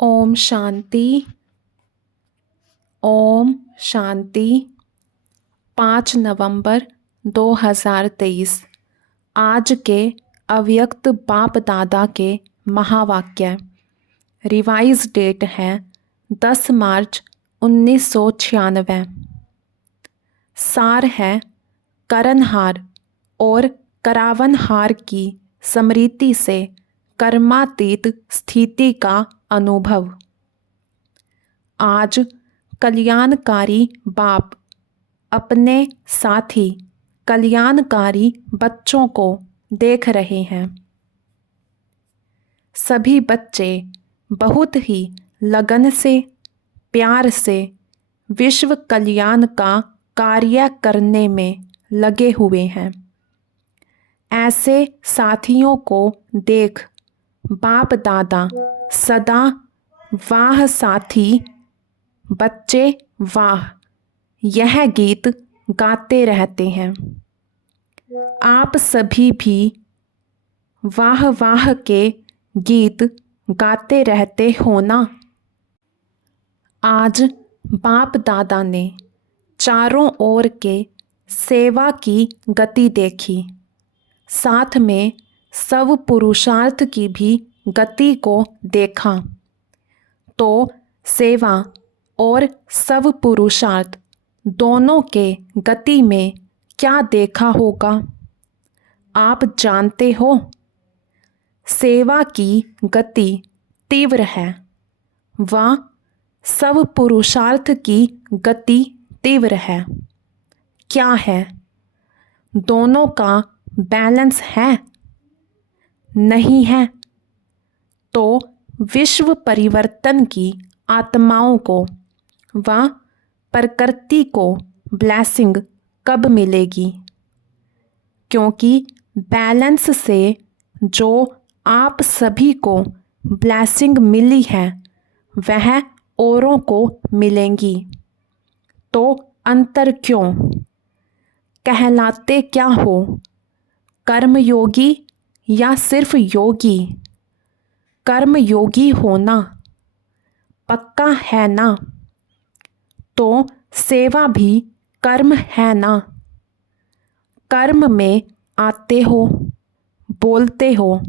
ओम शांति। ओम शांति। 5 नवंबर 2023। आज के अव्यक्त बाप दादा के महावाक्य। रिवाइज डेट है 10 मार्च 1996। सार है करनहार और करावनहार की स्मृति से कर्मातीत स्थिति का अनुभव। आज कल्याणकारी बाप अपने साथी कल्याणकारी बच्चों को देख रहे हैं। सभी बच्चे बहुत ही लगन से, प्यार से विश्व कल्याण का कार्य करने में लगे हुए हैं। ऐसे साथियों को देख बाप दादा सदा वाह साथी बच्चे वाह यह गीत गाते रहते हैं। आप सभी भी वाह वाह के गीत गाते रहते हो ना। आज बाप दादा ने चारों ओर के सेवा की गति देखी, साथ में सब पुरुषार्थ की भी गति को देखा। तो सेवा और सब पुरुषार्थ दोनों के गति में क्या देखा होगा आप जानते हो। सेवा की गति तीव्र है व सब पुरुषार्थ की गति तीव्र है। क्या है? दोनों का बैलेंस है? नहीं है। तो विश्व परिवर्तन की आत्माओं को व प्रकृति को ब्लेसिंग कब मिलेगी? क्योंकि बैलेंस से जो आप सभी को ब्लेसिंग मिली है वह औरों को मिलेंगी। तो अंतर क्यों? कहलाते क्या हो? कर्मयोगी या सिर्फ योगी? कर्मयोगी होना पक्का है ना? तो सेवा भी कर्म है ना? कर्म में आते हो, बोलते हो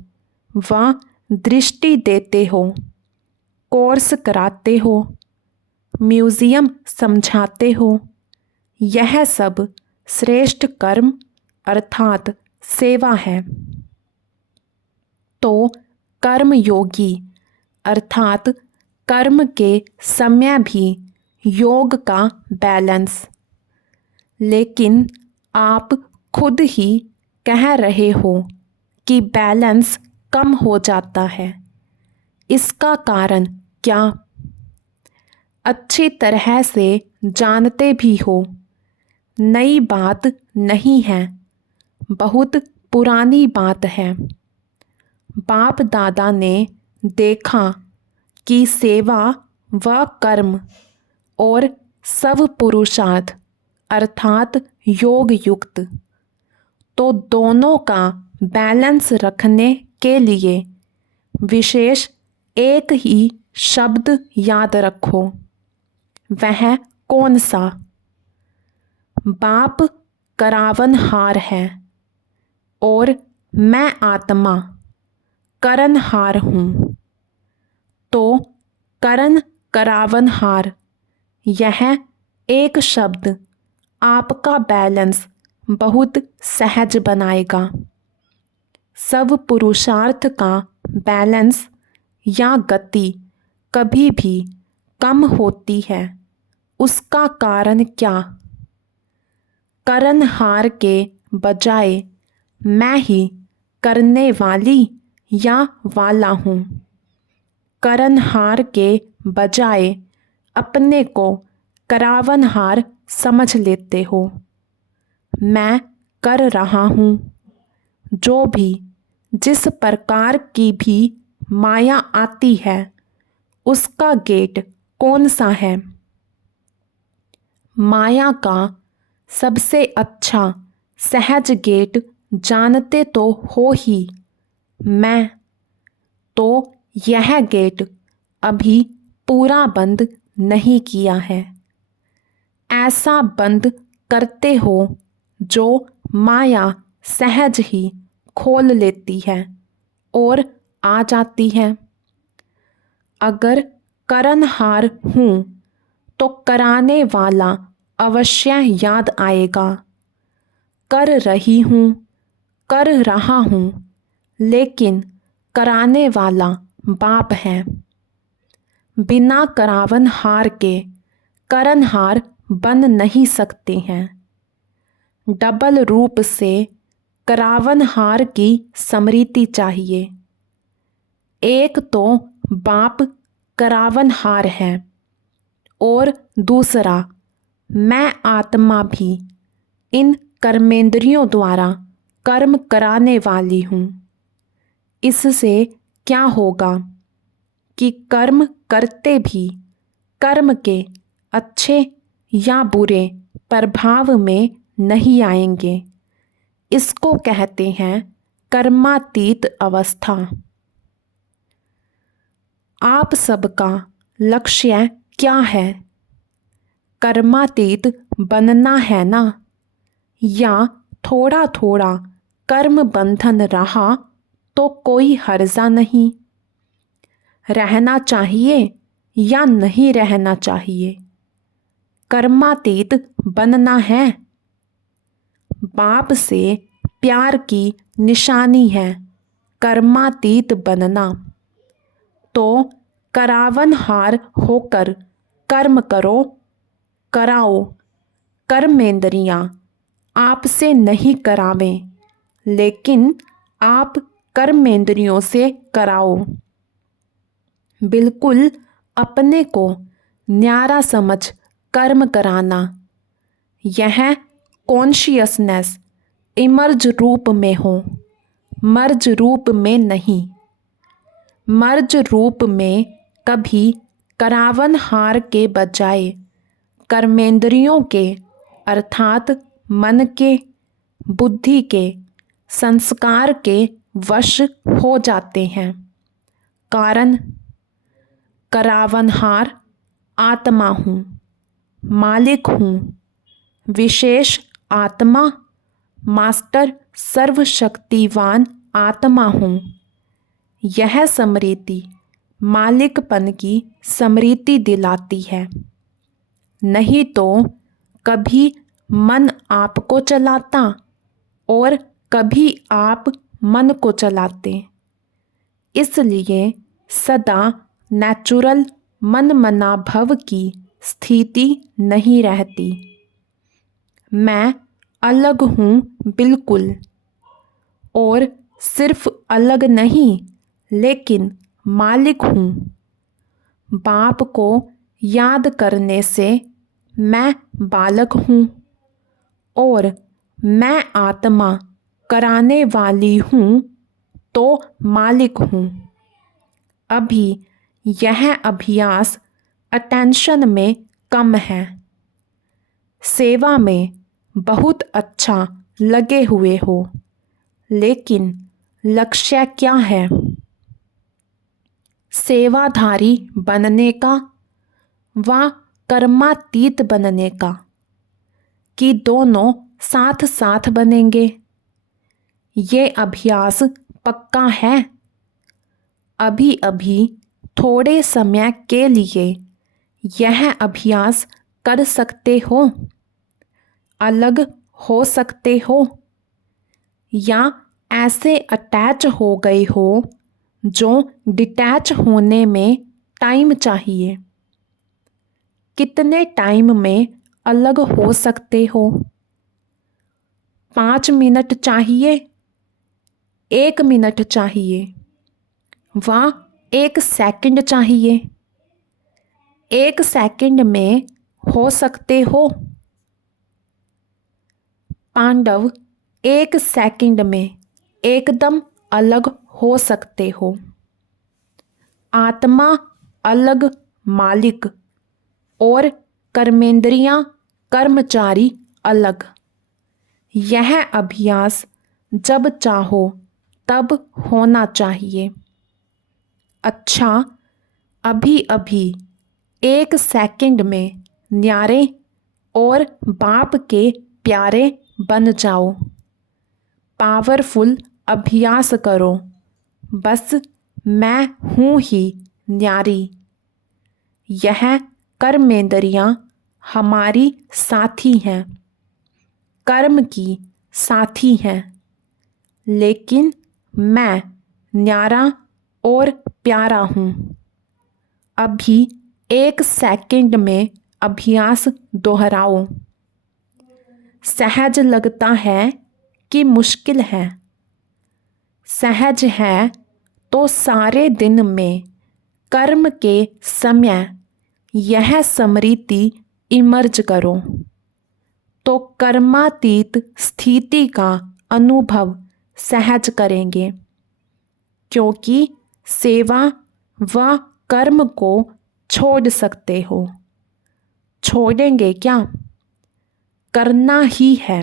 व दृष्टि देते हो, कोर्स कराते हो, म्यूजियम समझाते हो। यह सब श्रेष्ठ कर्म अर्थात सेवा है। तो कर्मयोगी अर्थात कर्म के समय भी योग का बैलेंस। लेकिन आप खुद ही कह रहे हो कि बैलेंस कम हो जाता है। इसका कारण क्या? अच्छी तरह से जानते भी हो, नई बात नहीं है, बहुत पुरानी बात है। बाप दादा ने देखा कि सेवा व कर्म और सब पुरुषार्थ अर्थात योग युक्त, तो दोनों का बैलेंस रखने के लिए विशेष एक ही शब्द याद रखो। वह कौन सा? बाप करावनहार है और मैं आत्मा करनहार हूँ। तो करण करावनहार यह एक शब्द आपका बैलेंस बहुत सहज बनाएगा। सब पुरुषार्थ का बैलेंस या गति कभी भी कम होती है। उसका कारण क्या? करनहार के बजाय मैं ही करने वाली या वाला हूँ। करनहार के बजाय अपने को करावनहार समझ लेते हो। मैं कर रहा हूँ। जो भी जिस प्रकार की भी माया आती है उसका गेट कौन सा है? माया का सबसे अच्छा सहज गेट जानते तो हो ही, मैं। तो यह गेट अभी पूरा बंद नहीं किया है। ऐसा बंद करते हो जो माया सहज ही खोल लेती है और आ जाती है। अगर करनहार हूँ तो कराने वाला अवश्य याद आएगा। कर रही हूँ, कर रहा हूँ, लेकिन कराने वाला बाप है। बिना करावनहार के करनहार बन नहीं सकते हैं। डबल रूप से करावनहार की स्मृति चाहिए। एक तो बाप करावनहार है और दूसरा मैं आत्मा भी इन कर्मेंद्रियों द्वारा कर्म कराने वाली हूँ। इससे क्या होगा कि कर्म करते भी कर्म के अच्छे या बुरे प्रभाव में नहीं आएंगे। इसको कहते हैं कर्मातीत अवस्था। आप सबका लक्ष्य क्या है? कर्मातीत बनना है ना? या थोड़ा थोड़ा कर्म बंधन रहा तो कोई हर्जा नहीं। रहना चाहिए या नहीं रहना चाहिए? कर्मातीत बनना है। बाप से प्यार की निशानी है कर्मातीत बनना। तो करावनहार होकर कर्म करो, कराओ। कर्मेंद्रियां आपसे नहीं करावें, लेकिन आप कर्मेंद्रियों से कराओ। बिल्कुल अपने को न्यारा समझ कर्म कराना। यह कॉन्शियसनेस इमर्ज रूप में हो, मर्ज रूप में नहीं। मर्ज रूप में कभी करावनहार के बजाय कर्मेंद्रियों के अर्थात मन के, बुद्धि के, संस्कार के वश हो जाते हैं। कारण करावनहार आत्मा हूँ, मालिक हूँ, विशेष आत्मा, मास्टर सर्वशक्तिवान आत्मा हूँ। यह स्मृति मालिकपन की स्मृति दिलाती है। नहीं तो कभी मन आपको चलाता और कभी आप मन को चलाते। इसलिए सदा नेचुरल मन मना भव की स्थिति नहीं रहती। मैं अलग हूँ बिल्कुल, और सिर्फ अलग नहीं लेकिन मालिक हूँ। बाप को याद करने से मैं बालक हूँ और मैं आत्मा कराने वाली हूँ तो मालिक हूँ। अभी यह अभ्यास अटेंशन में कम है। सेवा में बहुत अच्छा लगे हुए हो, लेकिन लक्ष्य क्या है? सेवाधारी बनने का व कर्मातीत बनने का, कि दोनों साथ साथ बनेंगे? ये अभ्यास पक्का है। अभी अभी थोड़े समय के लिए यह अभ्यास कर सकते हो, अलग हो सकते हो, या ऐसे अटैच हो गए हो जो डिटैच होने में टाइम चाहिए। कितने टाइम में अलग हो सकते हो? 5 मिनट चाहिए, 1 मिनट चाहिए, व 1 सेकंड चाहिए? 1 सेकंड में हो सकते हो? पांडव 1 सेकंड में एकदम अलग हो सकते हो। आत्मा अलग मालिक और कर्मेंद्रियां कर्मचारी अलग। यह अभ्यास जब चाहो तब होना चाहिए। अच्छा, अभी अभी 1 सेकंड में न्यारे और बाप के प्यारे बन जाओ। पावरफुल अभ्यास करो, बस मैं हूँ ही न्यारी। यह कर्मेंद्रियाँ हमारी साथी हैं, कर्म की साथी हैं, लेकिन मैं न्यारा और प्यारा हूँ। अभी 1 सेकंड में अभ्यास दोहराओ। सहज लगता है कि मुश्किल है? सहज है तो सारे दिन में कर्म के समय यह स्मृति इमर्ज करो, तो कर्मातीत स्थिति का अनुभव सहज करेंगे। क्योंकि सेवा व कर्म को छोड़ सकते हो। छोड़ेंगे क्या? करना ही है।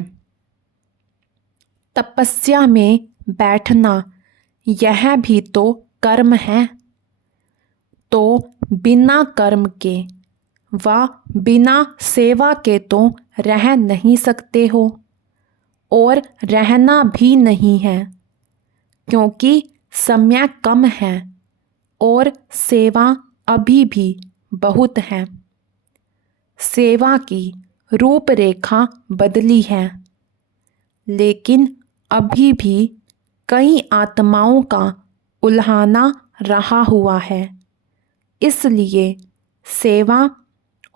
तपस्या में बैठना यह भी तो कर्म है। तो बिना कर्म के व बिना सेवा के तो रह नहीं सकते हो, और रहना भी नहीं है, क्योंकि समय कम है और सेवा अभी भी बहुत है। सेवा की रूपरेखा बदली है, लेकिन अभी भी कई आत्माओं का उल्हाना रहा हुआ है। इसलिए सेवा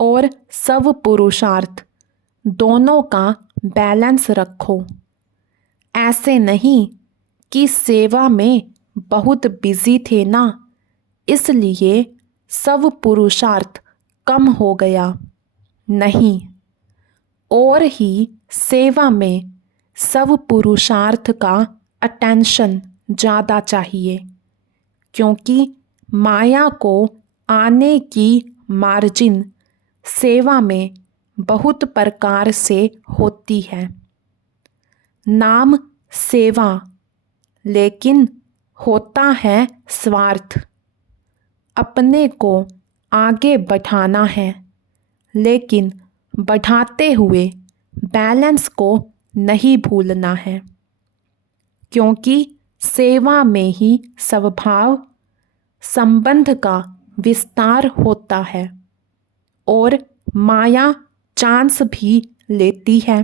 और सब पुरुषार्थ दोनों का बैलेंस रखो। ऐसे नहीं कि सेवा में बहुत बिजी थे ना, इसलिए सब पुरुषार्थ कम हो गया। नहीं, और ही सेवा में सब पुरुषार्थ का अटेंशन ज़्यादा चाहिए, क्योंकि माया को आने की मार्जिन सेवा में बहुत प्रकार से होती है। नाम सेवा, लेकिन होता है स्वार्थ। अपने को आगे बढ़ाना है, लेकिन बढ़ाते हुए बैलेंस को नहीं भूलना है, क्योंकि सेवा में ही स्वभाव संबंध का विस्तार होता है और माया चांस भी लेती है।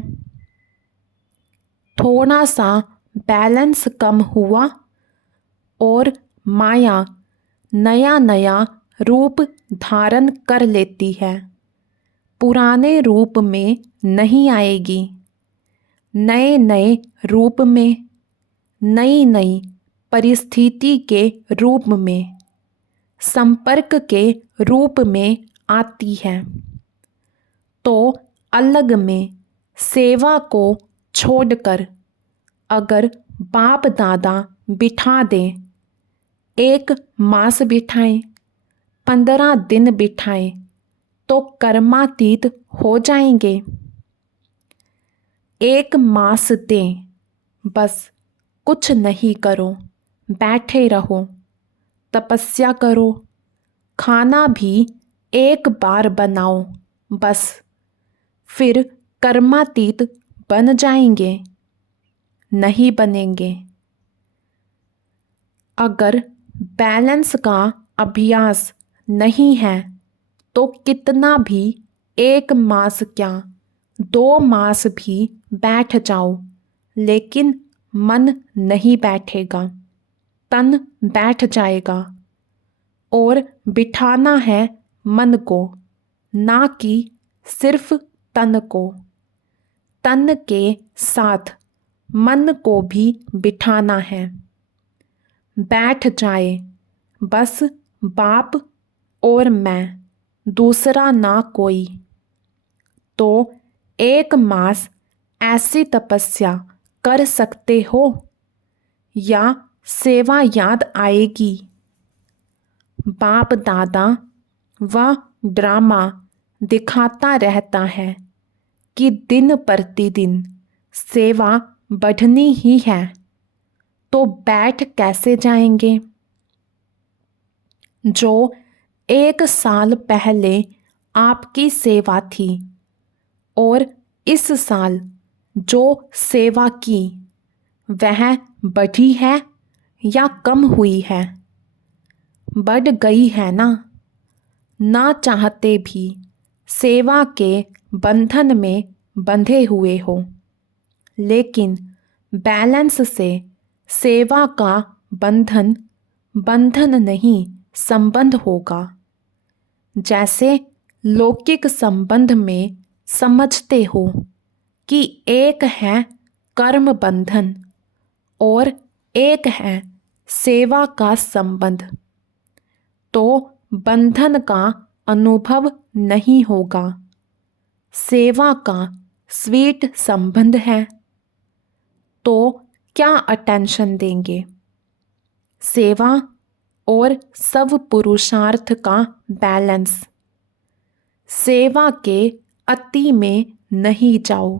थोड़ा सा बैलेंस कम हुआ और माया नया नया रूप धारण कर लेती है। पुराने रूप में नहीं आएगी, नए नए रूप में, नई नई परिस्थिति के रूप में, संपर्क के रूप में आती है। तो अलग में सेवा को छोड़कर अगर बाप दादा बिठा दें, 1 मास बिठाएं, 15 दिन बिठाएं, तो कर्मातीत हो जाएंगे। 1 मास दें, बस कुछ नहीं करो, बैठे रहो, तपस्या करो, खाना भी 1 बार बनाओ, बस, फिर कर्मातीत बन जाएंगे? नहीं बनेंगे। अगर बैलेंस का अभ्यास नहीं है तो कितना भी 1 मास क्या 2 मास भी बैठ जाओ, लेकिन मन नहीं बैठेगा, तन बैठ जाएगा। और बिठाना है मन को, ना कि सिर्फ तन को। तन के साथ मन को भी बिठाना है। बैठ जाए, बस बाप और मैं, दूसरा ना कोई। तो 1 मास ऐसी तपस्या कर सकते हो, या सेवा याद आएगी? बाप दादा व ड्रामा दिखाता रहता है कि दिन प्रतिदिन सेवा बढ़नी ही है, तो बैठ कैसे जाएंगे? जो 1 साल पहले आपकी सेवा थी और इस साल जो सेवा की वह बढ़ी है या कम हुई है? बढ़ गई है ना चाहते भी सेवा के बंधन में बंधे हुए हो, लेकिन बैलेंस से सेवा का बंधन बंधन नहीं संबंध होगा। जैसे लौकिक संबंध में समझते हो कि एक है कर्म बंधन और एक है सेवा का संबंध, तो बंधन का अनुभव नहीं होगा। सेवा का स्वीट संबंध है तो क्या अटेंशन देंगे? सेवा और सब पुरुषार्थ का बैलेंस। सेवा के अति में नहीं जाओ,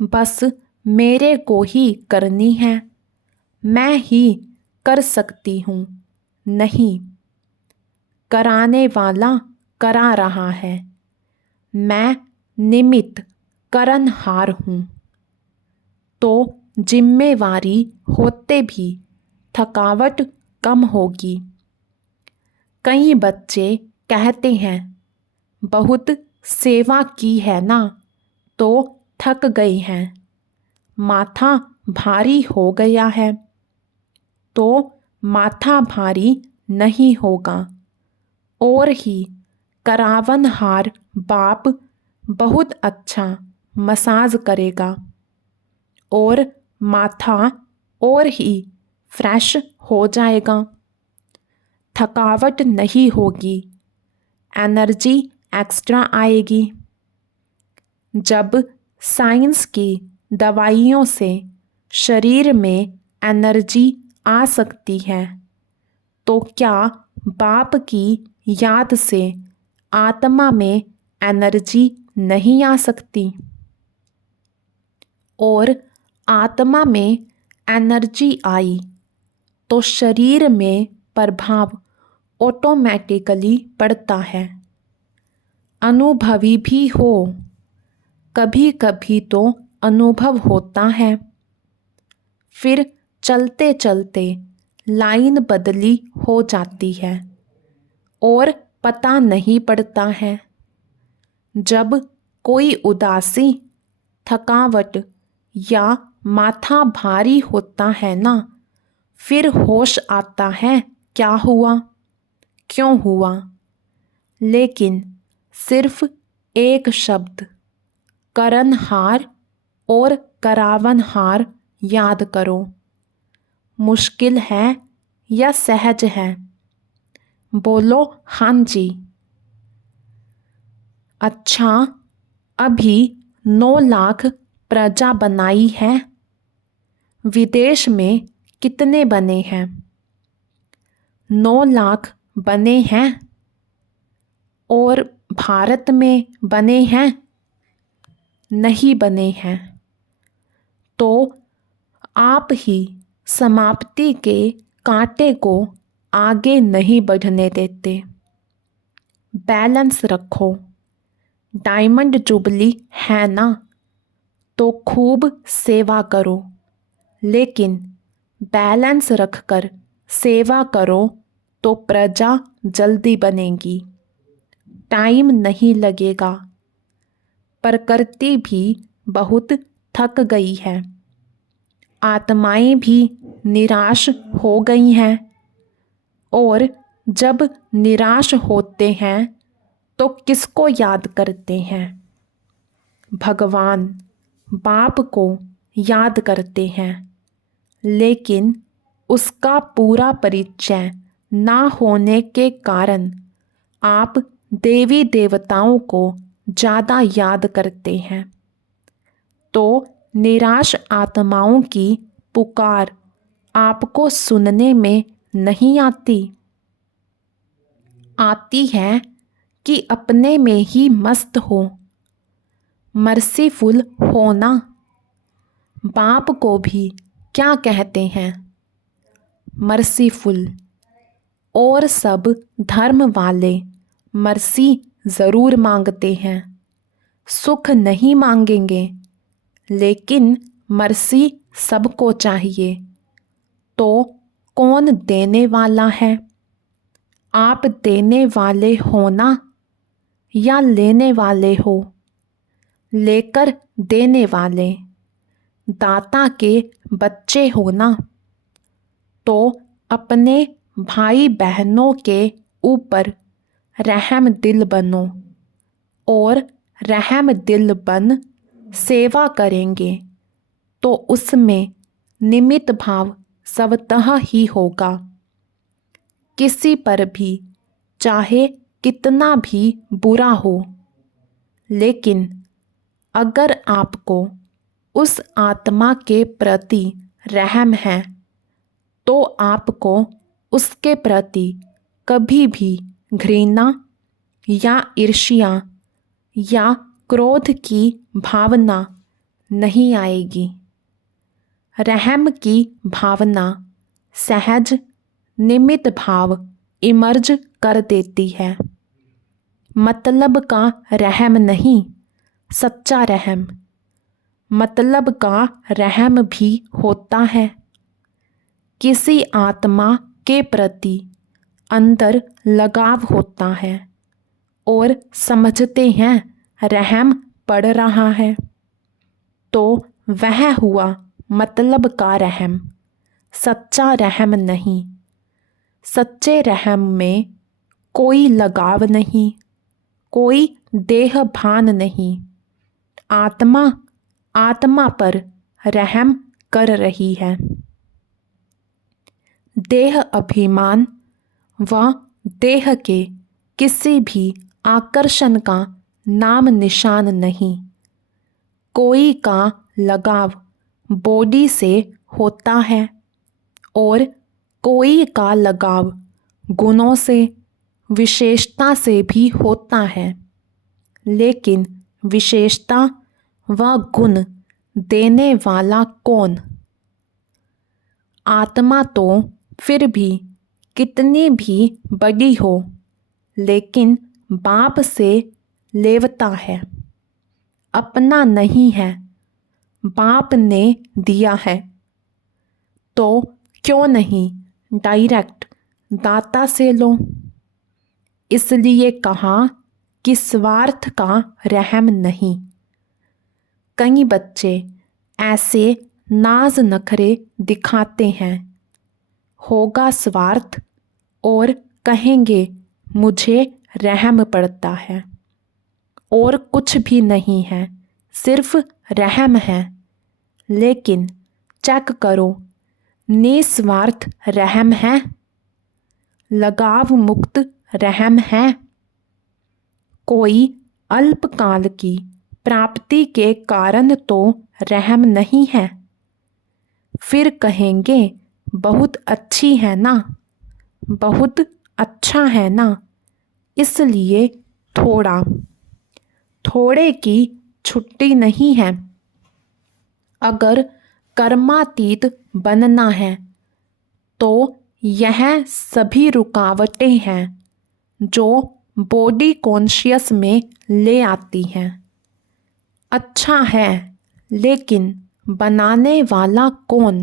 बस मेरे को ही करनी है, मैं ही कर सकती हूँ, नहीं, कराने वाला करा रहा है, मैं निमित्त करनहार हूँ। तो जिम्मेवारी होते भी थकावट कम होगी। कई बच्चे कहते हैं बहुत सेवा की है ना तो थक गए हैं, माथा भारी हो गया है। तो माथा भारी नहीं होगा और ही करावनहार बाप बहुत अच्छा मसाज करेगा और माथा और ही फ्रेश हो जाएगा। थकावट नहीं होगी, एनर्जी एक्स्ट्रा आएगी। जब साइंस की दवाइयों से शरीर में एनर्जी आ सकती है तो क्या बाप की याद से आत्मा में एनर्जी नहीं आ सकती? और आत्मा में एनर्जी आई तो शरीर में प्रभाव ऑटोमेटिकली पड़ता है। अनुभवी भी हो, कभी कभी तो अनुभव होता है, फिर चलते चलते लाइन बदली हो जाती है और पता नहीं पड़ता है। जब कोई उदासी, थकावट या माथा भारी होता है ना, फिर होश आता है क्या हुआ, क्यों हुआ। लेकिन सिर्फ एक शब्द करनहार और करावनहार याद करो। मुश्किल है या सहज है? बोलो हाँ जी। अच्छा, अभी 9 लाख प्रजा बनाई है, विदेश में कितने बने हैं? 9 लाख बने हैं। और भारत में बने हैं? नहीं बने हैं। तो आप ही समाप्ति के कांटे को आगे नहीं बढ़ने देते। बैलेंस रखो। डायमंड जुबली है ना तो खूब सेवा करो, लेकिन बैलेंस रखकर सेवा करो तो प्रजा जल्दी बनेगी, टाइम नहीं लगेगा। प्रकृति भी बहुत थक गई है, आत्माएं भी निराश हो गई हैं, और जब निराश होते हैं तो किसको याद करते हैं? भगवान बाप को याद करते हैं, लेकिन उसका पूरा परिचय ना होने के कारण आप देवी देवताओं को ज़्यादा याद करते हैं। तो निराश आत्माओं की पुकार आपको सुनने में नहीं आती। आती है कि अपने में ही मस्त हो, मर्सीफुल होना। बाप को भी क्या कहते हैं? मर्सीफुल। और सब धर्म वाले मर्सी ज़रूर मांगते हैं, सुख नहीं मांगेंगे, लेकिन मर्सी सबको चाहिए। तो कौन देने वाला है? आप देने वाले हो ना, या लेने वाले हो? लेकर देने वाले, दाता के बच्चे हो ना। तो अपने भाई बहनों के ऊपर रहम दिल बनो, और रहम दिल बन सेवा करेंगे तो उसमें निमित्त भाव स्वतः ही होगा। किसी पर भी चाहे कितना भी बुरा हो, लेकिन अगर आपको उस आत्मा के प्रति रहम है तो आपको उसके प्रति कभी भी घृणा या ईर्ष्या या क्रोध की भावना नहीं आएगी। रहम की भावना सहज निमित्त भाव इमर्ज कर देती है। मतलब का रहम नहीं, सच्चा रहम। मतलब का रहम भी होता है। किसी आत्मा के प्रति अंदर लगाव होता है और समझते हैं रहम पड़ रहा है, तो वह हुआ मतलब का रहम, सच्चा रहम नहीं। सच्चे रहम में कोई लगाव नहीं, कोई देह भान नहीं। आत्मा आत्मा पर रहम कर रही है। देह अभिमान व देह के किसी भी आकर्षण का नाम निशान नहीं। कोई का लगाव बॉडी से होता है और कोई का लगाव गुणों से, विशेषता से भी होता है। लेकिन विशेषता व गुण देने वाला कौन? आत्मा तो फिर भी कितनी भी बड़ी हो, लेकिन बाप से लेवता है, अपना नहीं है, बाप ने दिया है। तो क्यों नहीं डायरेक्ट दाता से लो? इसलिए कहा कि स्वार्थ का रहम नहीं। कई बच्चे ऐसे नाज नखरे दिखाते हैं, होगा स्वार्थ, और कहेंगे मुझे रहम पड़ता है, और कुछ भी नहीं है, सिर्फ रहम है। लेकिन चेक करो, निस्वार्थ रहम है? लगाव मुक्त रहम है? कोई अल्पकाल की प्राप्ति के कारण तो रहम नहीं है। फिर कहेंगे बहुत अच्छी है ना, बहुत अच्छा है ना, इसलिए थोड़ा, थोड़े की छुट्टी नहीं है। अगर कर्मातीत बनना है तो यह सभी रुकावटें हैं जो बॉडी कॉन्शियस में ले आती हैं। अच्छा है, लेकिन बनाने वाला कौन?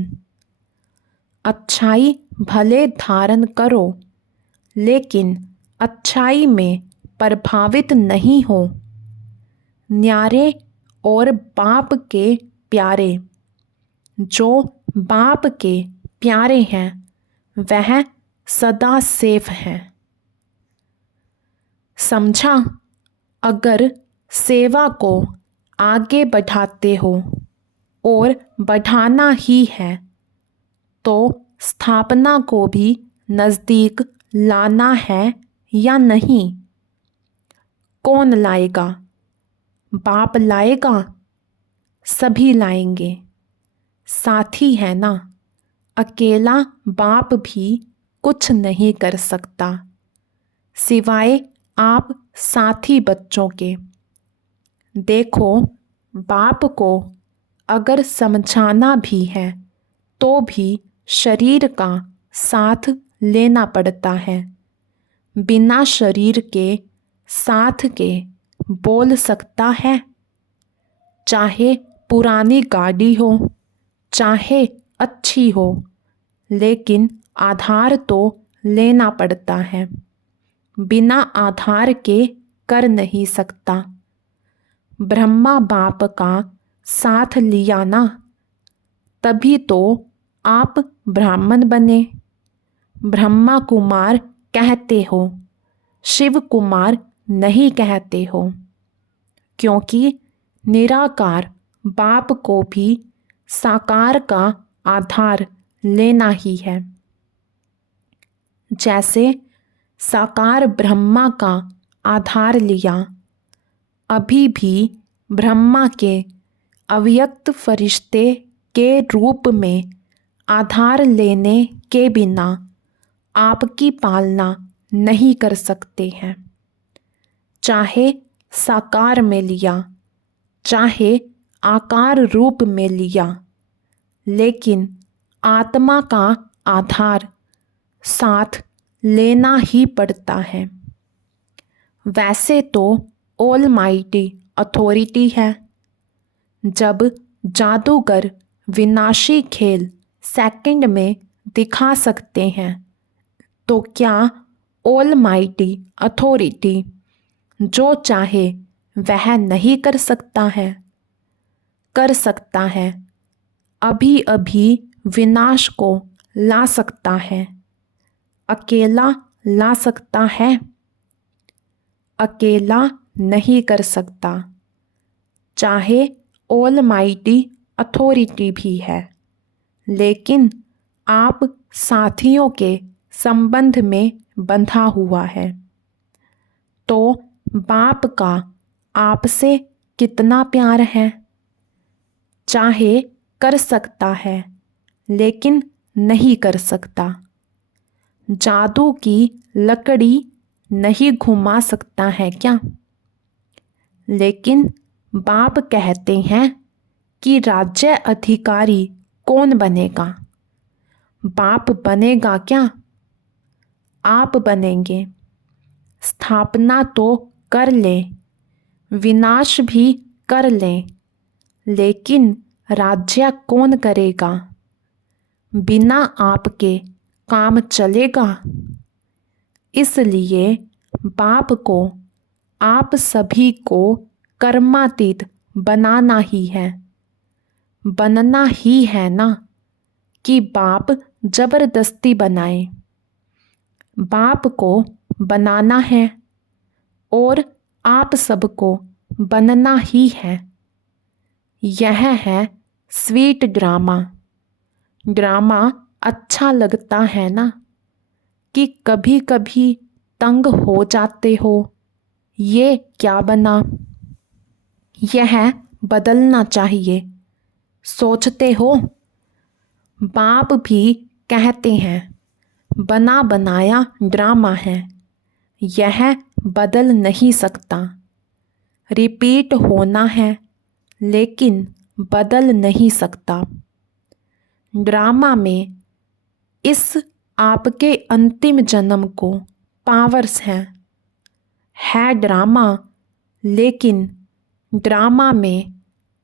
अच्छाई भले धारण करो, लेकिन अच्छाई में प्रभावित नहीं हो। न्यारे और बाप के प्यारे, जो बाप के प्यारे हैं वह सदा सेफ हैं। समझा? अगर सेवा को आगे बढ़ाते हो और बढ़ाना ही है तो स्थापना को भी नज़दीक लाना है या नहीं? कौन लाएगा? बाप लाएगा? सभी लाएंगे, साथी है ना। अकेला बाप भी कुछ नहीं कर सकता सिवाय आप साथी बच्चों के। देखो, बाप को अगर समझाना भी है तो भी शरीर का साथ लेना पड़ता है। बिना शरीर के साथ के बोल सकता है? चाहे पुरानी गाड़ी हो, चाहे अच्छी हो, लेकिन आधार तो लेना पड़ता है। बिना आधार के कर नहीं सकता। ब्रह्मा बाप का साथ लिया ना, तभी तो आप ब्राह्मण बने। ब्रह्मा कुमार कहते हो, शिव कुमार नहीं कहते हो, क्योंकि निराकार बाप को भी साकार का आधार लेना ही है। जैसे साकार ब्रह्मा का आधार लिया, अभी भी ब्रह्मा के अव्यक्त फरिश्ते के रूप में आधार लेने के बिना आपकी पालना नहीं कर सकते हैं। चाहे साकार में लिया, चाहे आकार रूप में लिया, लेकिन आत्मा का आधार साथ लेना ही पड़ता है। वैसे तो ऑलमाइटी अथॉरिटी है। जब जादूगर विनाशी खेल सेकंड में दिखा सकते हैं, तो क्या ऑलमाइटी अथॉरिटी जो चाहे वह नहीं कर सकता है? कर सकता है। अभी अभी विनाश को ला सकता है। अकेला ला सकता है? अकेला नहीं कर सकता। चाहे ऑलमाइटी अथॉरिटी भी है, लेकिन आप साथियों के संबंध में बंधा हुआ है। तो बाप का आपसे कितना प्यार है? चाहे कर सकता है, लेकिन नहीं कर सकता। जादू की लकड़ी नहीं घुमा सकता है क्या? लेकिन बाप कहते हैं कि राज्य अधिकारी कौन बनेगा? बाप बनेगा क्या? आप बनेंगे। स्थापना तो कर ले, विनाश भी कर ले, लेकिन राज्य कौन करेगा? बिना आपके काम चलेगा? इसलिए बाप को आप सभी को कर्मातीत बनाना ही है। बनना ही है ना, कि बाप जबरदस्ती बनाए। बाप को बनाना है और आप सबको बनना ही है। यह है स्वीट ड्रामा। ड्रामा अच्छा लगता है ना, कि कभी कभी तंग हो जाते हो, ये क्या बना, यह बदलना चाहिए, सोचते हो। बाप भी कहते हैं बना बनाया ड्रामा है, यह बदल नहीं सकता। रिपीट होना है, लेकिन बदल नहीं सकता। ड्रामा में इस आपके अंतिम जन्म को पावर्स हैं। है ड्रामा, लेकिन ड्रामा में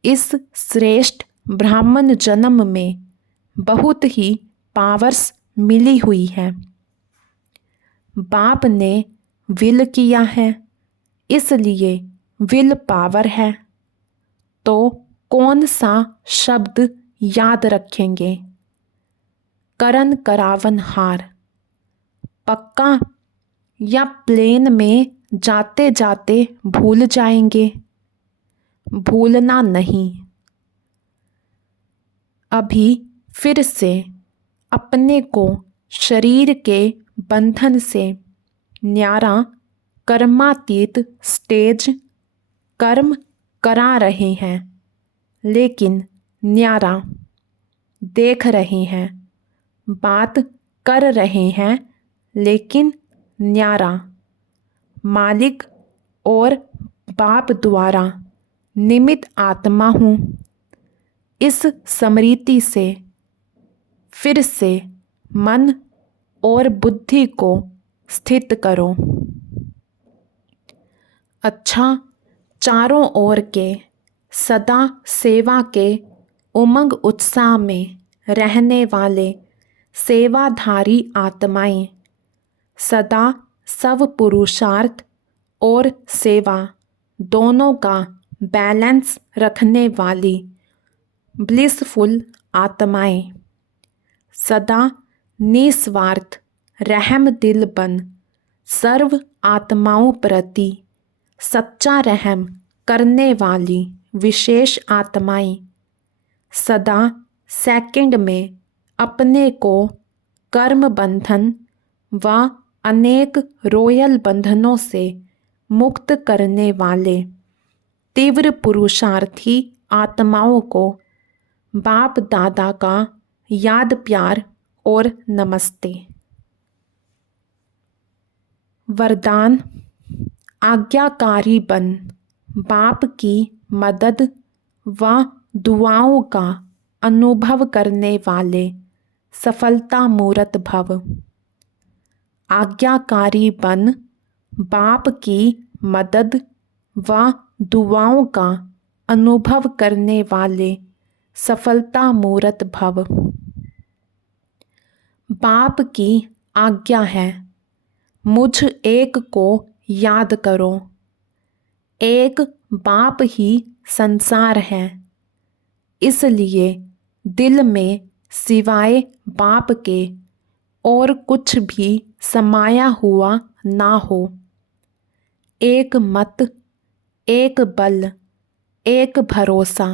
इस श्रेष्ठ ब्राह्मण जन्म में बहुत ही पावर्स मिली हुई है। बाप ने विल किया है, इसलिए विल पावर है। तो कौन सा शब्द याद रखेंगे? करण करावन हार। पक्का? या प्लेन में जाते जाते भूल जाएंगे? भूलना नहीं। अभी फिर से अपने को शरीर के बंधन से न्यारा कर्मातीत स्टेज कर्म करा रहे हैं, लेकिन न्यारा देख रहे हैं, बात कर रहे हैं, लेकिन न्यारा मालिक और बाप द्वारा निमित्त आत्मा हूँ। इस स्मृति से फिर से मन और बुद्धि को स्थित करो। अच्छा, चारों ओर के सदा सेवा के उमंग उत्साह में रहने वाले सेवाधारी आत्माएं, सदा सब पुरुषार्थ और सेवा दोनों का बैलेंस रखने वाली ब्लिसफुल आत्माएं, सदा निस्वार्थ रहम दिल बन सर्व आत्माओं प्रति सच्चा रहम करने वाली विशेष आत्माएं, सदा सेकंड में अपने को कर्म बंधन व अनेक रॉयल बंधनों से मुक्त करने वाले तीव्र पुरुषार्थी आत्माओं को बाप दादा का याद प्यार और नमस्ते। वरदान: आज्ञाकारी बन बाप की मदद व दुआओं का अनुभव करने वाले सफलता मूर्त भव। आज्ञाकारी बन बाप की मदद व दुआओं का अनुभव करने वाले सफलता मूर्त भव। बाप की आज्ञा है, मुझ एक को याद करो। एक बाप ही संसार है, इसलिए दिल में सिवाय बाप के और कुछ भी समाया हुआ ना हो। एक मत, एक बल, एक भरोसा।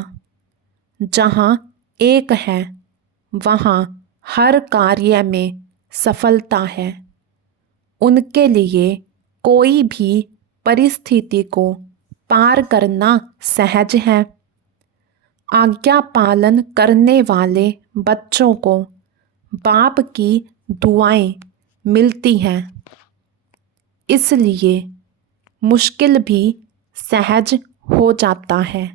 जहाँ एक है वहाँ हर कार्य में सफलता है। उनके लिए कोई भी परिस्थिति को पार करना सहज है। आज्ञा पालन करने वाले बच्चों को बाप की दुआएं मिलती हैं, इसलिए मुश्किल भी सहज हो जाता है।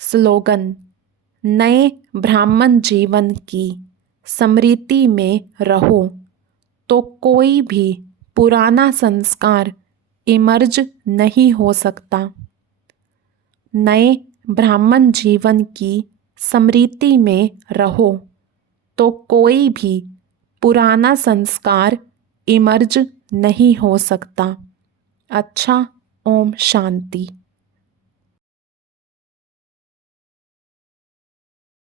स्लोगन: नए ब्राह्मण जीवन की स्मृति में रहो तो कोई भी पुराना संस्कार इमर्ज नहीं हो सकता। नए ब्राह्मण जीवन की स्मृति में रहो तो कोई भी पुराना संस्कार इमर्ज नहीं हो सकता। अच्छा, ओम शांति।